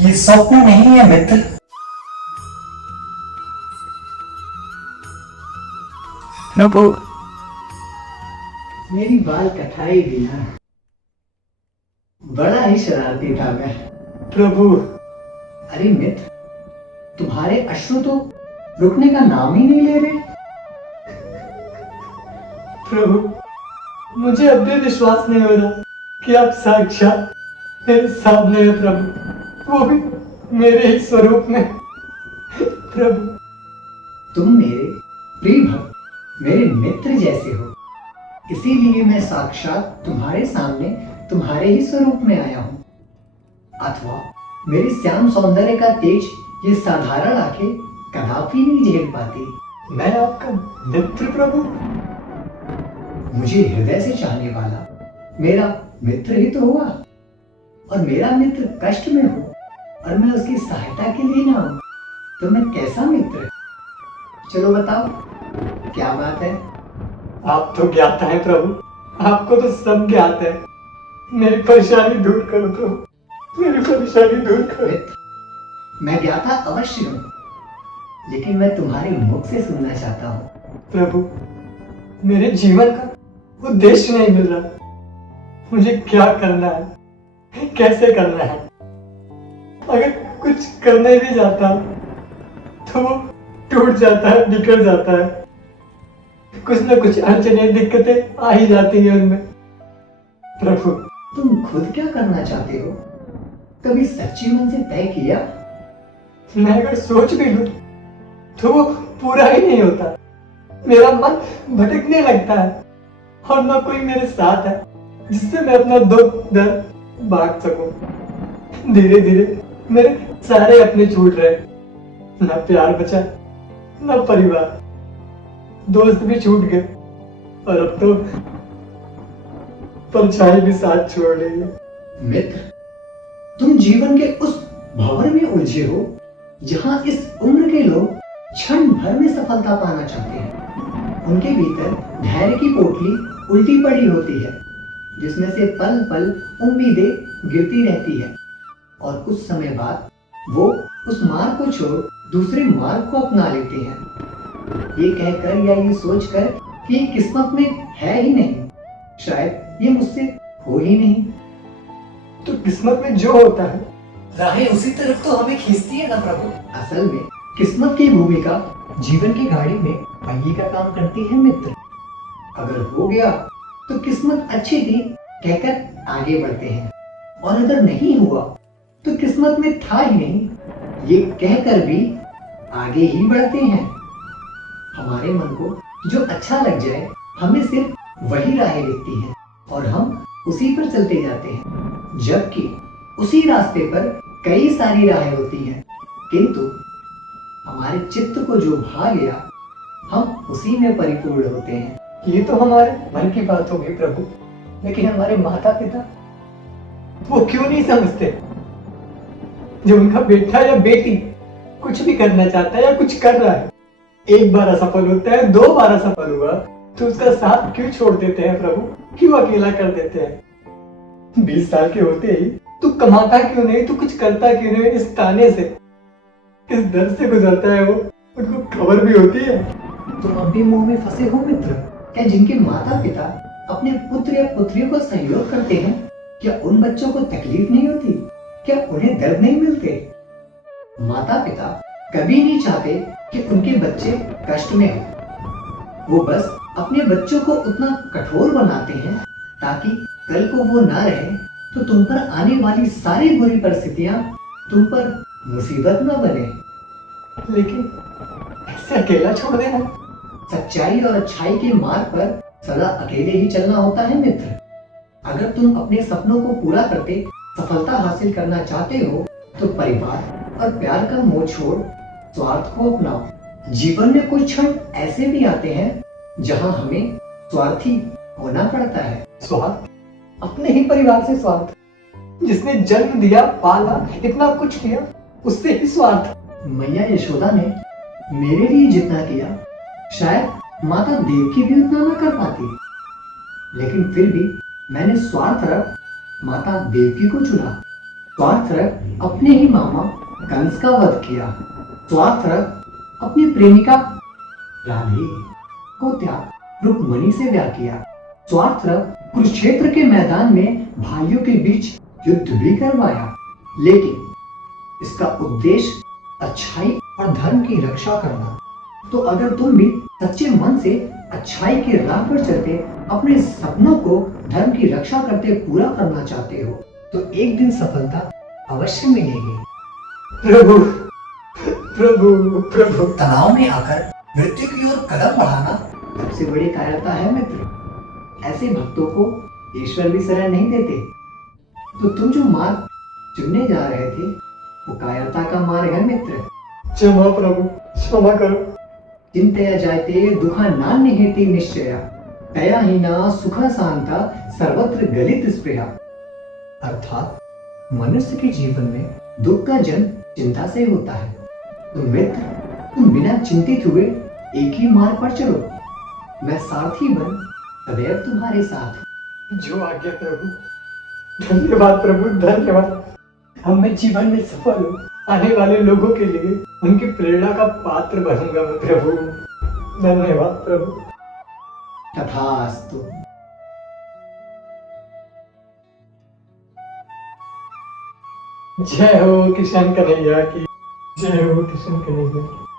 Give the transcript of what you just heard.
ये स्वप्न नहीं है मित्र। प्रभु, मेरी बाल कटाई भी ना, बड़ा ही शरारती था मैं। प्रभु, अरे मित्र, तुम्हारे अश्रु तो रुकने का नाम ही नहीं ले रहे। प्रभु, मुझे अब भी विश्वास नहीं हो रहा कि आप साक्षात मेरे सामने हैं प्रभु, वो भी मेरे ही स्वरूप में। प्रभु, तुम मेरे प्रिय भक्त, मेरे मित्र जैसे हो, इसीलिए मैं साक्षात तुम्हारे सामने तुम्हारे ही स्वरूप में आया हूँ। अथवा मेरे श्याम सौंदर्य का तेज ये साधारण आंखें कदापि नहीं झेल पाती। मैं आपका मित्र प्रभु। मुझे हृदय से चाहने वाला मेरा मित्र ही तो हुआ, और मेरा मित्र कष्ट में हो और मैं उसकी सहायता के लिए ना हूं, तो मैं कैसा मित्र? चलो बताओ, क्या बात है? आप तो ज्ञाता है प्रभु, आपको तो सब ज्ञात है। मेरी परेशानी दूर करो प्रभु, मेरी परेशानी दूर करो। मित्र, मैं ज्ञाता अवश्य हूँ, लेकिन मैं तुम्हारे मुख से सुनना चाहता हूँ। प्रभु, मेरे जीवन का उद्देश्य नहीं मिल रहा। मुझे क्या करना है, कैसे करना है? अगर कुछ करने भी जाता तो वो टूट जाता है, बिखर जाता है। कुछ न कुछ अड़चनें, दिक्कतें आ ही जाती हैं उनमें। प्रभु, तुम खुद क्या करना चाहते हो? कभी सच्ची मन से तय किया? मैं अगर सोच भी लूं तो वो पूरा ही नहीं होता। मेरा मन भटकने लगता है और न कोई मेरे साथ है जिससे मैं अपना दुख दर्द बांट सकूं। धीरे धीरे मेरे सारे अपने छूट रहे, न प्यार बचा, न परिवार, दोस्त भी छूट गए, और अब तो परछाई भी साथ छोड़ रही है। मित्र, तुम जीवन के उस भंवर में उलझे हो जहां इस उम्र के लोग क्षण भर में सफलता पाना चाहते हैं। उनके भीतर धैर्य की पोटली उल्टी पड़ी होती है, जिसमें से पल पल उम्मीदें गिरती रहती है, और कुछ समय बाद वो उस मार्ग को छोड़ दूसरे मार्ग को अपना लेते हैं, ये कहकर या ये सोचकर कि ये किस्मत में है ही नहीं, शायद ये मुझसे हो ही नहीं। तो किस्मत में जो होता है, राहें उसी तरफ तो हमें खींचती है ना प्रभु। असल में किस्मत की भूमिका जीवन की गाड़ी में पहिए का काम करती है मित्र। अगर हो गया तो किस्मत अच्छी थी कहकर आगे बढ़ते हैं, और अगर नहीं हुआ तो किस्मत में था ही नहीं ये कहकर भी आगे ही बढ़ते हैं। हमारे मन को जो अच्छा लग जाए, हमें सिर्फ वही राहें दिखती हैं और हम उसी पर चलते जाते हैं, जबकि उसी रास्ते पर कई सारी राहें होती हैं, किंतु हमारे चित्त को जो भा गया हम उसी में परिपूर्ण होते हैं। ये तो हमारे मन की बात होगी प्रभु, लेकिन हमारे माता पिता वो क्यों नहीं समझते? जब उनका बेटा या बेटी कुछ भी करना चाहता है या कुछ कर रहा है, एक बार असफल होता है, 2 बार असफल हुआ तो उसका साथ क्यों छोड़ देते हैं प्रभु? क्यों अकेला कर देते हैं? 20 साल के होते ही तू कमाता क्यों नहीं, तू कुछ करता क्यों नहीं, इस ताने से, इस दर्द से गुजरता है वो, उनको खबर भी होती है। तुम अब भी मुंह में फंसे हो मित्र? क्या जिनके माता पिता अपने पुत्र या पुत्रियों को सहयोग करते हैं, क्या उन बच्चों को तकलीफ नहीं होती? क्या उन्हें दर्द नहीं मिलते? माता पिता कभी नहीं चाहते कि उनके बच्चे कष्ट में हो। वो बस अपने बच्चों को उतना कठोर बनाते हैं ताकि कल को वो ना रहे तो तुम पर आने वाली सारी बुरी परिस्थितियां तुम पर मुसीबत न बने। लेकिन ऐसे अकेला छोड़ देना? सच्चाई और अच्छाई के मार्ग पर सदा अकेले ही चलना होता है मित्र। अगर तुम अपने सपनों को पूरा करके सफलता हासिल करना चाहते हो तो परिवार और प्यार का मोह छोड़ स्वार्थ को अपनाओ। जीवन में कुछ क्षण ऐसे भी आते हैं जहां हमें स्वार्थी होना पड़ता है। स्वार्थ? अपने ही परिवार से स्वार्थ? जिसने जन्म दिया, पाला, इतना कुछ किया, उससे ही स्वार्थ। मैया यशोदा ने मेरे लिए जितना किया शायद माता देवकी भी उतना ना कर पाती, लेकिन फिर भी मैंने स्वार्थरक माता देवकी को चुना। स्वार्थरक अपने ही मामा कंस का वध किया। स्वार्थरक अपनी प्रेमिका राधे को त्याग रुक्मणी से ब्याह किया। स्वार्थरक कुरुक्षेत्र के मैदान में भाइयों के बीच युद्ध भी करवाया, लेकिन इसका उद्देश्य अच्छाई और धर्म की रक्षा करना। तो अगर तुम भी सच्चे मन से अच्छाई की राह पर चलते अपने सपनों को धर्म की रक्षा करते पूरा करना चाहते हो, तो एक दिन सफलता अवश्य मिलेगी। प्रभु प्रभु प्रभु। तनाव में आकर मृत्यु की ओर कदम बढ़ाना सबसे बड़ी कायरता है मित्र। ऐसे भक्तों को ईश्वर भी शरण नहीं देते। तो तुम जो मार्ग चुनने जा रहे थे वो कायरता का मार्ग है मित्र। क्षमा प्रभु, क्षमा करो। चिंतया जायते दुखा नान्यहेति निश्चया तया हीना सुखा शांता सर्वत्र गलित स्पृहा। अर्थात मनुष्य के जीवन में दुख का जन्म चिंता से होता है। तो मित्र, तुम बिना चिंतित हुए एक ही मार्ग पर चलो। मैं सारथी बन सदैव तुम्हारे साथ। जो आज्ञा प्रभु। धन्यवाद प्रभु, धन्यवाद। हम मैं जीवन में सफल हूँ। आने वाले लोगों के लिए उनकी प्रेरणा का पात्र बनूंगा मैं प्रभु। धन्यवाद प्रभु। तथास्तु। जय हो किशन कन्हैया की, जय हो किशन कन्हैया की।